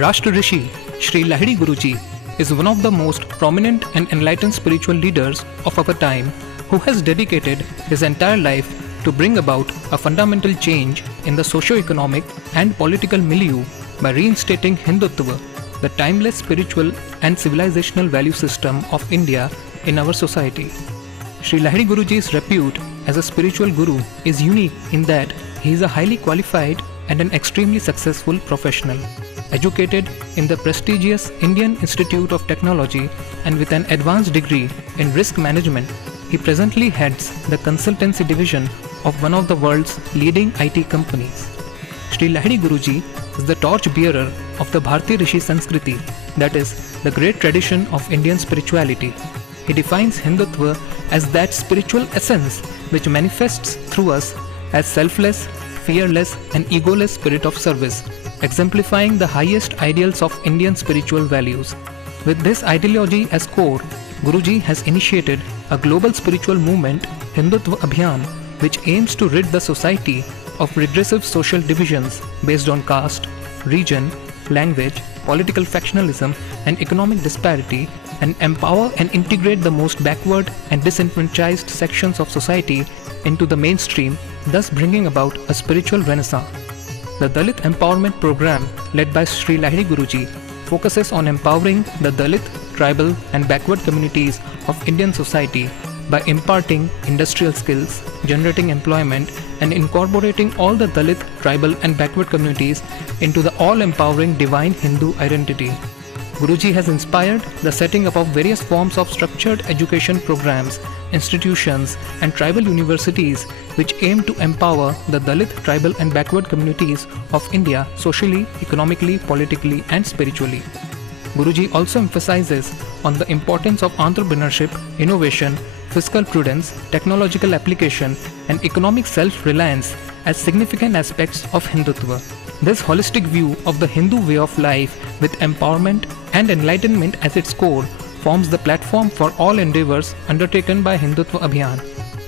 Rashtra Rishi Sri Lahiri Guruji is one of the most prominent and enlightened spiritual leaders of our time who has dedicated his entire life to bring about a fundamental change in the socio-economic and political milieu by reinstating Hindutva, the timeless spiritual and civilizational value system of India in our society. Sri Lahiri Guruji's repute as a spiritual guru is unique in that he is a highly qualified and an extremely successful professional. Educated in the prestigious Indian Institute of Technology and with an advanced degree in risk management, he presently heads the consultancy division of one of the world's leading IT companies. Sri Lahiri Guruji is the torch bearer of the Bharti Rishi Sanskriti, that is, the great tradition of Indian spirituality. He defines Hindutva as that spiritual essence which manifests through us as selfless, fearless and egoless spirit of service, exemplifying the highest ideals of Indian spiritual values. With this ideology as core, Guruji has initiated a global spiritual movement, Hindutva Abhiyan, which aims to rid the society of regressive social divisions based on caste, region, language, political factionalism and economic disparity, and empower and integrate the most backward and disenfranchised sections of society into the mainstream, thus bringing about a spiritual renaissance. The Dalit Empowerment Program led by Sri Lahiri Guruji focuses on empowering the Dalit, tribal and backward communities of Indian society by imparting industrial skills, generating employment and incorporating all the Dalit, tribal and backward communities into the all-empowering divine Hindu identity. Guruji has inspired the setting up of various forms of structured education programs, institutions and tribal universities which aim to empower the Dalit, tribal and backward communities of India socially, economically, politically and spiritually. Guruji also emphasizes on the importance of entrepreneurship, innovation, fiscal prudence, technological application and economic self-reliance as significant aspects of Hindutva. This holistic view of the Hindu way of life with empowerment and enlightenment as its core forms the platform for all endeavors undertaken by Hindutva Abhiyan.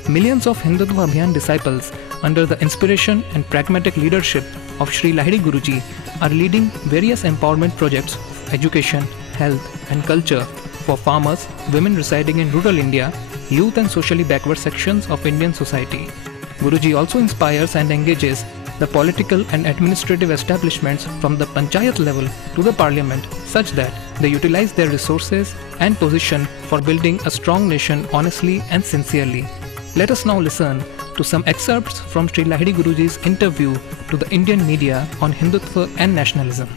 Millions of Hindutva Abhiyan disciples under the inspiration and pragmatic leadership of Sri Lahiri Guruji are leading various empowerment projects of education, health and culture for farmers, women residing in rural India, youth and socially backward sections of Indian society. Guruji also inspires and engages the political and administrative establishments from the panchayat level to the parliament such that they utilize their resources and position for building a strong nation honestly and sincerely. Let us now listen to some excerpts from Sri Lahiri Guruji's interview to the Indian media on Hindutva and nationalism.